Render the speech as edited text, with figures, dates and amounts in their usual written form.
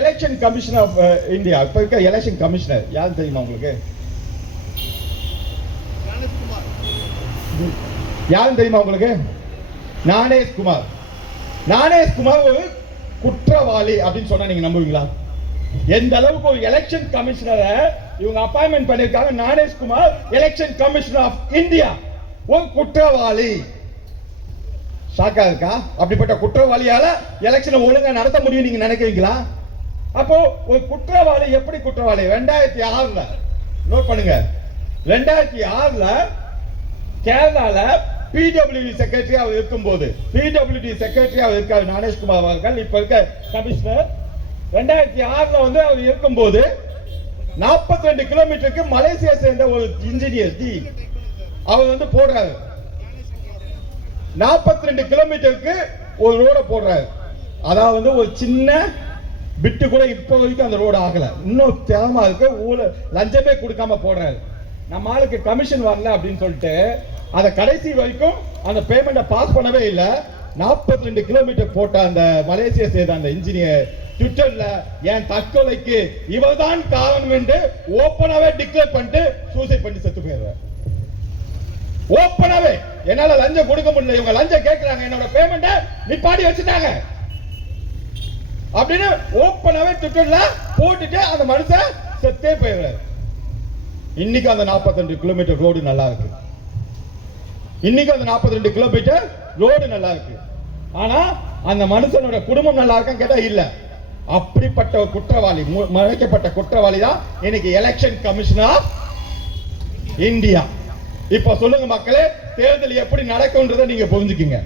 Election commission of India, இப்ப இருக்க election commissioner யார் தெரியுமா உங்களுக்கு? யாரும் தெரியுமா உங்களுக்கு? ஞானேஷ் குமார். ஞானேஷ் குமார் ஒரு குற்றவாளி அப்படின்னு சொன்னா நீங்க நம்புவீங்களா? எந்த அளவுக்கு ஒரு எலெக்ஷன் கமிஷனரை இவங்க அப்பாயின்மெண்ட் பண்ணிருக்காங்க. Gyanesh Kumar election commissioner of India ஒரு குற்றவாளி. ஷாக்கா இருக்கா? அப்படிப்பட்ட குற்றவாளியால எலெக்ஷனை ஒழுங்கா நடத்த முடியும் நீங்க நினைக்கிறீங்களா? அப்போ ஒரு குற்றவாளி எப்படி குற்றவாளி? 2006 நோட் பண்ணுங்க, 2006 கேரளால பிடபிள்யூடி செக்ரட்டரி அவர் இருக்கும்போது, பிடபிள்யூடி செக்ரட்டரி அவர் இருக்காரு ஞானேஷ் குமார் அவர்கள், இப்ப இருக்க கமிஷனர். 2006 வந்து அவர் இருக்கும்போது 42 கிலோமீட்டருக்கு மலேசியா சேர்ந்த ஒரு இன்ஜினியர் அவர் வந்து போடுறாரு. 42 கிலோமீட்டருக்கு ஒரு ரோட போடுறாரு. அதாவது ஒரு சின்ன பிட்டு கூட இப்ப வரைக்கும் அந்த ரோடு ஆகல. இன்னும் தேவமா இருக்கு. லஞ்சமே கொடுக்காம போடுறாரு. நம்ம ஆளுக்கு கமிஷன் வரல அப்படின்னு சொல்லிட்டு அதை கடைசி வரைக்கும் அந்த பேமெண்ட்டை பாஸ் பண்ணவே இல்லை. 42 கிலோமீட்டர் போட்ட அந்த மலேசியா செய்த அந்த இன்ஜினியர் ட்விட்டர்ல என் தற்கொலைக்கு இவர்தான் காரணம் என்று ஓப்பனாவே டிக்ளேர் பண்ணிட்டு சூசைட் பண்ணி செத்து போயிடுறார். ஓப்பனாவே என்னால லஞ்சம் கொடுக்க முடியல, இவங்க லஞ்சம் கேட்கிறாங்க, என்னோட பேமெண்ட்டை நிப்பாட்டி வச்சுட்டாங்க அப்படின்னு ஓப்பனாவே ட்விட்டர்ல போட்டுட்டு அந்த மனுஷன் செத்தே போயிடுறாரு. இன்னைக்கு அந்த 42 கிலோமீட்டர் ரோடு நல்லா இருக்கு. இன்னைக்கு அந்த 42 கிலோமீட்டர் ரோடு நல்லா இருக்கு. ஆனா அந்த மனுஷனோட குடும்பம் நல்லா இருக்கான்னு கேட்டா இல்ல. அப்படிப்பட்ட ஒரு குற்றவாளி, மறைக்கப்பட்ட குற்றவாளி தான் இன்னைக்கு எலெக்ஷன் கமிஷனர் ஆஃப் இந்தியா. இப்ப சொல்லுங்க மக்களே, தேர்தல் எப்படி நடக்கும்ன்றதை நீங்க புரிஞ்சுக்கீங்க.